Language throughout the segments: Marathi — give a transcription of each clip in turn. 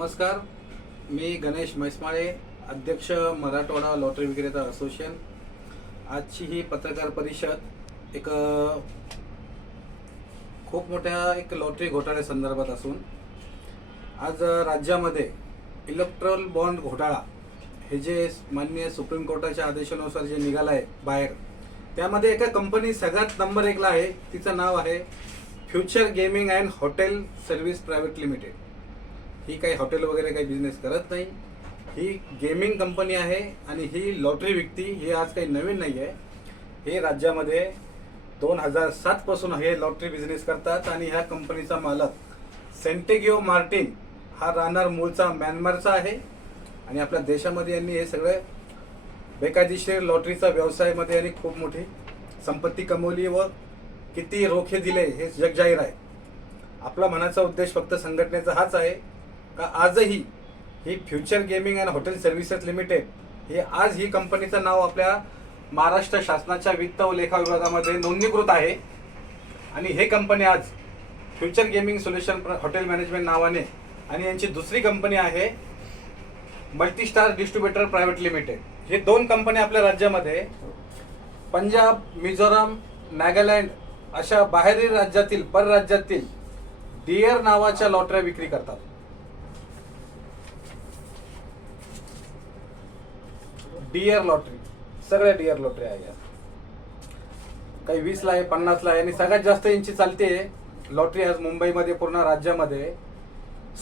नमस्कार. मी गणेश म्हैसमाळे अध्यक्ष मराठवाडा लॉटरी विक्रेता असोसिएशन. आजची ही पत्रकार परिषद एक खूप मोठ्या एक लॉटरी घोटाळ्या संदर्भात असून आज राज्यामध्ये इलेक्ट्रॉल बॉन्ड घोटाळा हे जे माननीय सुप्रीम कोर्टाच्या आदेशानुसार जे निघालं आहे बाहेर त्यामध्ये एका कंपनी सगळ्यात नंबर एकला आहे. तिचं नाव आहे future gaming and hotel service private limited. ही काही हॉटेल वगैरे काही बिझनेस करत नाही. ही गेमिंग कंपनी आहे आणि ही लॉटरी विकती. हे आज काही नवीन नाही आहे हे राज्यामध्ये दोन हजार सातपासून हे लॉटरी बिझनेस करतात आणि ह्या कंपनीचा मालक सेंटेगिओ मार्टिन हा राहणार मूळचा म्यानमारचा आहे. आणि आपल्या देशामध्ये यांनी हे सगळे बेकायदेशीर लॉटरीचा व्यवसायामध्ये यांनी खूप मोठी संपत्ती कमवली व किती रोखे दिले हे जगजाहीर आहे. आपला मनाचा उद्देश फक्त संघटनेचा हाच आहे. का आजही ही future gaming and hotel services limited हे आज ही कंपनीचं नाव आपल्या महाराष्ट्र शासनाच्या वित्त व लेखा विभागामध्ये नोंदणीकृत आहे. आणि हे कंपनी आज future gaming solution hotel management नावाने आणि यांची दुसरी कंपनी आहे मल्टीस्टार डिस्ट्रीब्युटर प्रायव्हेट लिमिटेड. हे दोन कंपन्या आपल्या राज्यामध्ये पंजाब मिझोराम नागालँड अशा बाहेरील राज्यातील परराज्यातील डिअर नावाच्या लॉटऱ्या विक्री करतात. डिअर लॉटरी सगळ्या डिअर लॉटरी आहे या. काही वीसला आहे पन्नासला आहे आणि सगळ्यात जास्त यांची चालते लॉटरी आज मुंबईमध्ये पूर्ण राज्यामध्ये.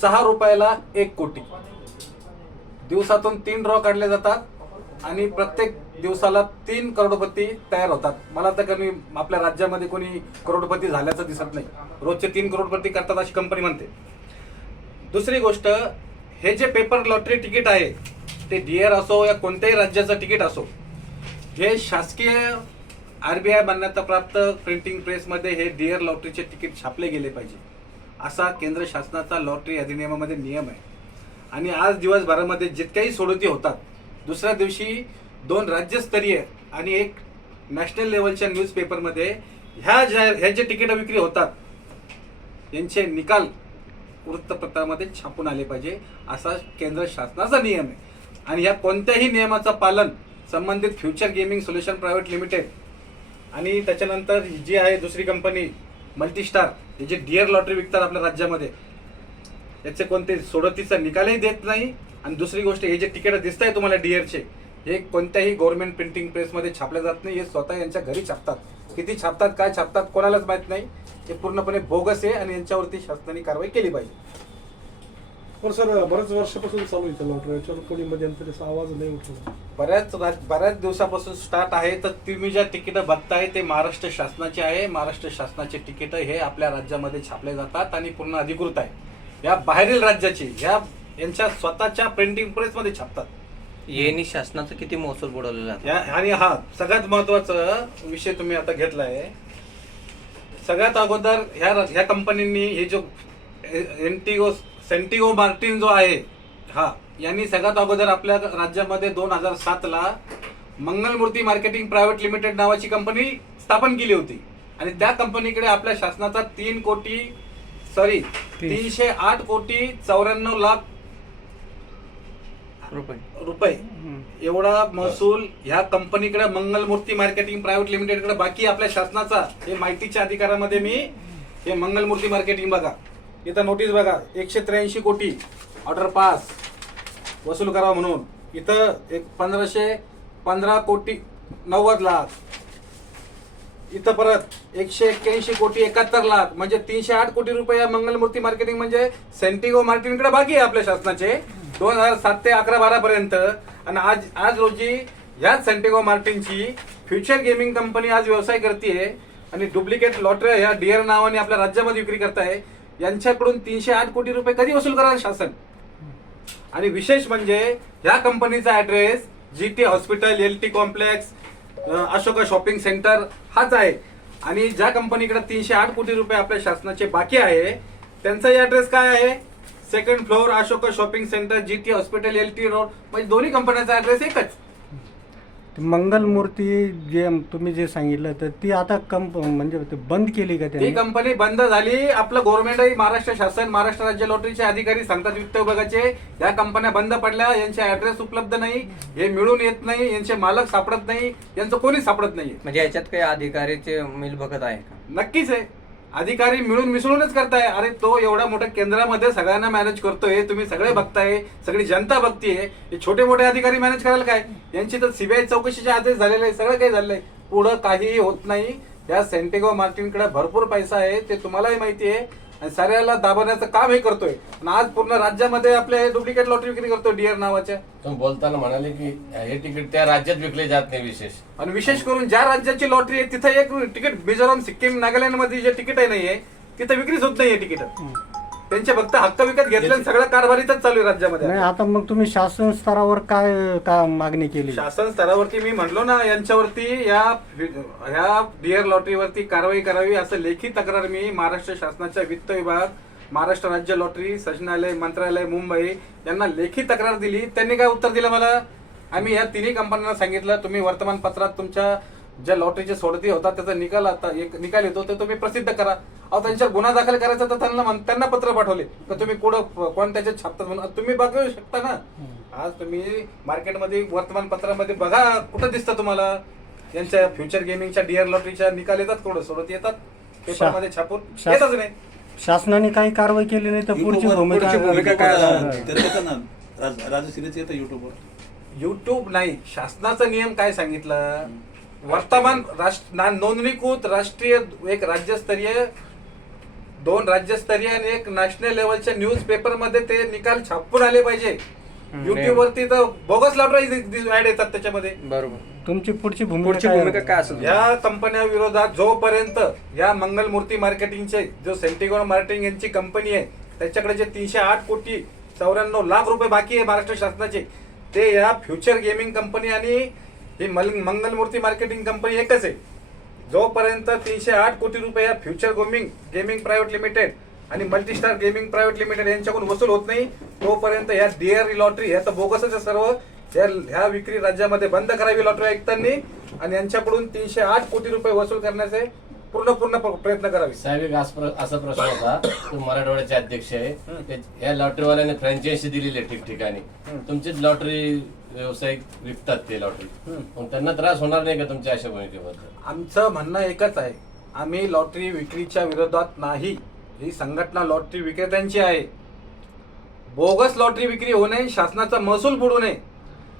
सहा रुपयाला एक कोटी. दिवसातून तीन ड्रॉ काढले जातात आणि प्रत्येक दिवसाला तीन करोडपती तयार होतात. मला तर कमी आपल्या राज्यामध्ये कोणी करोडपती झाल्याचं दिसत नाही. रोजचे तीन करोडपती करतात अशी कंपनी म्हणते. दुसरी गोष्ट हे जे पेपर लॉटरी तिकीट आहे ते डीएर असो या कोणत्याही राज्याचं तिकीट असो हे शासकीय आरबीआय मान्यता प्राप्त प्रिंटिंग प्रेसमध्ये हे डीएर लॉटरीचे तिकीट छापले गेले पाहिजे. असा केंद्र शासनाचा लॉटरी अधिनियमामध्ये नियम आहे. आणि आज दिवसभरामध्ये जितक्याही सोडती होतात दुसऱ्या दिवशी दोन राज्यस्तरीय आणि एक नॅशनल लेवलच्या न्यूजपेपरमध्ये ह्या ज्या ह्या जे तिकीट विक्री होतात यांचे निकाल वृत्तपत्रामध्ये छापून आले पाहिजे असा केंद्र शासनाचा नियम आहे. आणि या कोणत्याही नियमाचं पालन संबंधित future gaming solution private limited आणि त्याच्यानंतर जी आहे दुसरी कंपनी मल्टीस्टार हे जे डिअर लॉटरी विकतात आपल्या राज्यामध्ये याचे कोणते सोडतीचा निकालही देत नाही. आणि दुसरी गोष्ट हे जे तिकीट दिसत आहे तुम्हाला डिअरचे हे कोणत्याही गव्हर्नमेंट प्रिंटिंग प्रेसमध्ये छापले जात नाही हे स्वतः यांच्या घरी छापतात. किती छापतात काय छापतात कोणालाच माहीत नाही. हे पूर्णपणे बोगस आहे आणि यांच्यावरती शासनाने कारवाई केली पाहिजे. पण सर बऱ्याच वर्षापासून चालू आहे लॉटरी याच्यावर कोणी मध्यंतरी असा आवाज नाही उठला बऱ्याच राज- बऱ्याच दिवसापासून स्टार्ट आहे तर तुम्ही ज्या तिकीट बघताय ते महाराष्ट्र शासनाचे आहे. महाराष्ट्र शासनाचे तिकीट हे आपल्या राज्यामध्ये छापले जातात आणि पूर्ण अधिकृत आहे. या बाहेरील राज्याची ह्या यांच्या स्वतःच्या प्रिंटिंग प्रेसमध्ये छापतात. यांनी शासनाचं किती महसूल बुडवलेला आहे या आणि हा सगळ्यात महत्त्वाचा विषय तुम्ही आता घेतलाय. सगळ्यात अगोदर ह्या ह्या कंपनींनी हे जो एनटीओ सेंटिगो मार्टिन जो आहे हा यांनी सगळ्यात अगोदर आपल्या राज्यामध्ये दोन हजार सातला मंगलमूर्ती मार्केटिंग प्रायव्हेट लिमिटेड नावाची कंपनी स्थापन केली होती. आणि त्या कंपनीकडे आपल्या शासनाचा तीन कोटी सॉरी तीनशे आठ कोटी चौऱ्याण्णव लाख रुपये. रुपये. एवढा महसूल ह्या कंपनीकडे मंगलमूर्ती मार्केटिंग प्रायव्हेट लिमिटेडकडे बाकी आपल्या शासनाचा हे माहितीच्या अधिकारामध्ये मी हे मंगलमूर्ती मार्केटिंग बघा. इथं नोटीस बघा एकशे त्र्याऐंशी कोटी ऑर्डर पास वसूल करावा म्हणून. इथं एक पंधराशे पंधरा कोटी नव्वद लाख. इथं परत एकशे एक्क्याऐंशी कोटी एकाहत्तर लाख म्हणजे तीनशे आठ कोटी रुपये या मंगलमूर्ती मार्केटिंग म्हणजे सेंटिगो मार्केटिंगकडे बाकी आहे आपल्या शासनाचे. दोन हजार सात ते अकरा बारा पर्यंत. आणि आज आज रोजी ह्याच सेंटिगो मार्टिनची फ्युचर गेमिंग कंपनी आज व्यवसाय करते आणि डुप्लिकेट लॉटरी ह्या डिअर नावाने आपल्या राज्यामध्ये विक्री करताय. यांच्याकडून तीनशे आठ कोटी रुपये कधी वसूल कराल शासन? आणि विशेष म्हणजे ह्या कंपनीचा address G T hospital L T complex Ashoka shopping centre हाच आहे. आणि ज्या कंपनीकडे तीनशे आठ कोटी रुपये आपल्या शासनाचे बाकी आहे त्यांचा ऍड्रेस काय आहे? Second floor Ashoka shopping centre G T hospital L T road म्हणजे दोन्ही कंपन्यांचा ऍड्रेस एकच. मंगलमूर्ती जे तुम्ही जे सांगितलं तर ती आता कंप म्हणजे ते बंद केली का ती त्यांनी? कंपनी बंद झाली. आपलं गव्हर्नमेंटही महाराष्ट्र शासन महाराष्ट्र राज्य लॉटरीचे अधिकारी सांगतात वित्त विभागाचे या कंपन्या बंद पडल्या यांचे ऍड्रेस उपलब्ध नाही हे मिळून येत नाही यांचे मालक सापडत नाही यांचं कोणी सापडत नाही म्हणजे याच्यात काही अधिकारीचे मिल बघत आहे का? नक्कीच आहे. अधिकारी मिळून मिसळूनच करताय. अरे तो एवढ्या मोठ्या केंद्रामध्ये सगळ्यांना मॅनेज करतोय. तुम्ही सगळे बघताय. सगळी जनता बघतीये. हे छोटे मोठे अधिकारी मॅनेज करायला काय? यांची तर सीबीआय चौकशीचे आदेश झालेले आहे. सगळं काही झालेलं आहे पुढं काहीही होत नाही. या सेंटेगो मार्टिनकडे भरपूर पैसा आहे. ते तुम्हालाही माहिती आहे. आणि साऱ्याला दाबवण्याचं काम हे करतोय. आणि आज पूर्ण राज्यामध्ये आपले डुप्लिकेट लॉटरी विक्री करतोय डिअर नावाच्या तुम्ही बोलताना म्हणाले की हे तिकीट त्या राज्यात विकले जात नाही विशेष. आणि विशेष करून ज्या राज्याची लॉटरी आहे तिथं एक तिकीट मिझोराम सिक्कीम नागालँडमध्ये जे तिकीट आहे नाहीये तिथं विक्रीच होत नाहीये तिकीट. त्यांचे फक्त हक्क विकत घेतले आणि सगळं कारभारीतच चालू आहे राज्यामध्ये. नाही आता मग तुम्ही शासन स्तरावर काय का मागणी केली? शासन स्तरावरती मी म्हणलो ना यांच्यावरती या ह्या डिअर लॉटरीवरती कारवाई करावी असं लेखी तक्रार मी महाराष्ट्र शासनाच्या वित्त विभाग महाराष्ट्र राज्य लॉटरी सचिनालय मंत्रालय मुंबई यांना लेखी तक्रार दिली. त्यांनी काय उत्तर दिलं मला? आम्ही या तिन्ही कंपन्यांना सांगितलं तुम्ही वर्तमानपत्रात तुमच्या ज्या लॉटरीचे सोडती होतात त्याचा निकाल आता एक निकाल येतो ते तुम्ही प्रसिद्ध करा. अहो त्यांच्यावर गुन्हा दाखल करायचा तर त्यांना म्हण- त्यांना पत्र पाठवले. तर तुम्ही कुठं कोण त्याच्यात छापतात म्हणून तुम्ही बघू शकता ना. आज तुम्ही मार्केटमध्ये वर्तमानपत्रामध्ये बघा कुठं दिसतं तुम्हाला? यांच्या फ्युचर गेमिंगच्या डिअर लॉटरीच्या निकाल येतात कुठं सोडत येतात. पेपरमध्ये छापून येतच नाही. शासनाने काही कारवाई केली नाही तर पुढची युट्यूबवर- भूमिका काय राज- राजश्रीच येतं युट्यूबवर युट्यूब नाही. शासनाचा नियम काय सांगितलं? वर्तमान राष्ट्र नोंदणीकृत राष्ट्रीय एक राज्यस्तरीय दोन राज्यस्तरीय आणि एक नॅशनल लेवलच्या न्यूज पेपरमध्ये ते निकाल छापून आले पाहिजे. युट्यूब वरती तर बोगस लॉटरी ऍड येतात त्याच्यामध्ये. बरोबर. तुमची पुढची भूमिका पुढची काय भूमिका काय असेल? या कंपन्या विरोधात जोपर्यंत या मंगलमूर्ती मार्केटिंगचे जो सेंटिगोन मार्केटिंग यांची कंपनी आहे त्याच्याकडे जे तीनशे आठ कोटी चौऱ्याण्णव लाख रुपये बाकी आहे महाराष्ट्र शासनाचे ते या फ्युचर गेमिंग कंपनी आणि ही मंगलमूर्ती मार्केटिंग कंपनी एकच आहे. जोपर्यंत तीनशे आठ कोटी रुपये या future gaming gaming private limited आणि मल्टीस्टार गेमिंग प्रायव्हेट लिमिटेड यांच्याकडून वसूल होत नाही तोपर्यंत या डिअर लॉटरी ह्या तर बोगसच सर्व या- ह्या विक्री राज्यामध्ये बंद करावी लॉटरी आयुक्तांनी आणि यांच्याकडून तीनशे आठ कोटी रुपये वसूल करण्याचे पूर्ण पूर्ण प्रयत्न करावे. साहेब एक असा प्र- असा प्रश्न होता. तुम्ही मराठवाड्याचे अध्यक्ष आहे. ते- या लॉटरीवाल्याने फ्रँचायझी दिलेली आहे ठिकठिकाणी. तुमचीच लॉटरी व्यावसायिक विकतात ते लॉटरी. हम्म. मग त्यांना त्रास होणार नाही का तुमच्या अशा भूमिकेबद्दल? आमचं म्हणणं एकच आहे. आम्ही लॉटरी विक्रीच्या विरोधात नाही. ही संघटना लॉटरी विक्रेत्यांची आहे. बोगस लॉटरी विक्री होणे शासनाचा महसूल बुडू नये.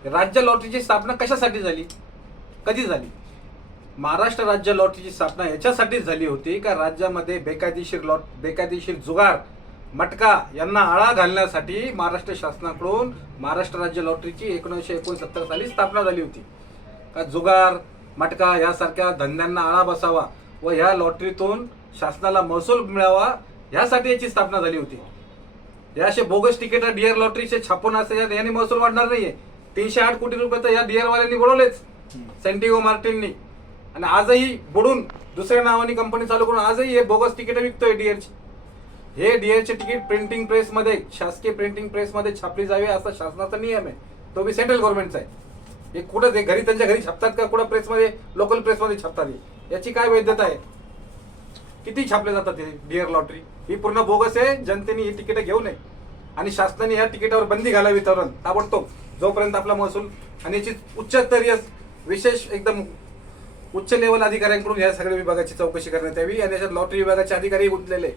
राज्य लॉटरीची स्थापना कशासाठी झाली? कधी झाली? महाराष्ट्र राज्य लॉटरीची स्थापना याच्यासाठीच झाली होती का राज्यामध्ये बेकायदेशीर लॉट बेकायदेशीर जुगार मटका यांना आळा घालण्यासाठी महाराष्ट्र शासनाकडून महाराष्ट्र राज्य लॉटरीची एकोणीसशे एकोणसत्तर साली स्थापना झाली होती. का जुगार मटका यासारख्या धंद्यांना आळा बसावा व ह्या लॉटरीतून शासनाला महसूल मिळावा यासाठी याची स्थापना झाली होती. हे असे बोगस तिकीट डिअर लॉटरीचे छापून असे यांनी महसूल वाढणार नाहीये. तीनशे आठ कोटी रुपये तर या डिअर वाल्यांनी बुडवलेच. सेंटिगो मार्टिननी. आणि आजही बुडून दुसऱ्या नावाने कंपनी चालू करून आजही हे बोगस तिकीट विकतोय डिअरची हे डीएरचे तिकीट प्रिंटिंग प्रेस मध्ये शासकीय प्रिंटिंग प्रेस मध्ये छापली जावे असा शासनाचा नियम आहे. तो बी सेंट्रल गव्हर्नमेंटचा आहे. हे कुठं ते घरी त्यांच्या घरी छापतात का? कुठं प्रेसमध्ये लोकल प्रेसमध्ये छापतात याची काय वैधता आहे? किती छापले जातात हे डिअर लॉटरी ही पूर्ण बोगस आहे जनतेने ही तिकीट घेऊ नये. आणि शासनाने या तिकिटावर बंदी घालावी तरण. ताबडतोब. जोपर्यंत आपला महसूल आणि याची उच्चस्तरीय विशेष एकदम उच्च लेवल अधिकाऱ्यांकडून या सगळ्या विभागाची चौकशी करण्यात यावी. आणि याच्यात लॉटरी विभागाचे अधिकारी गुंतलेले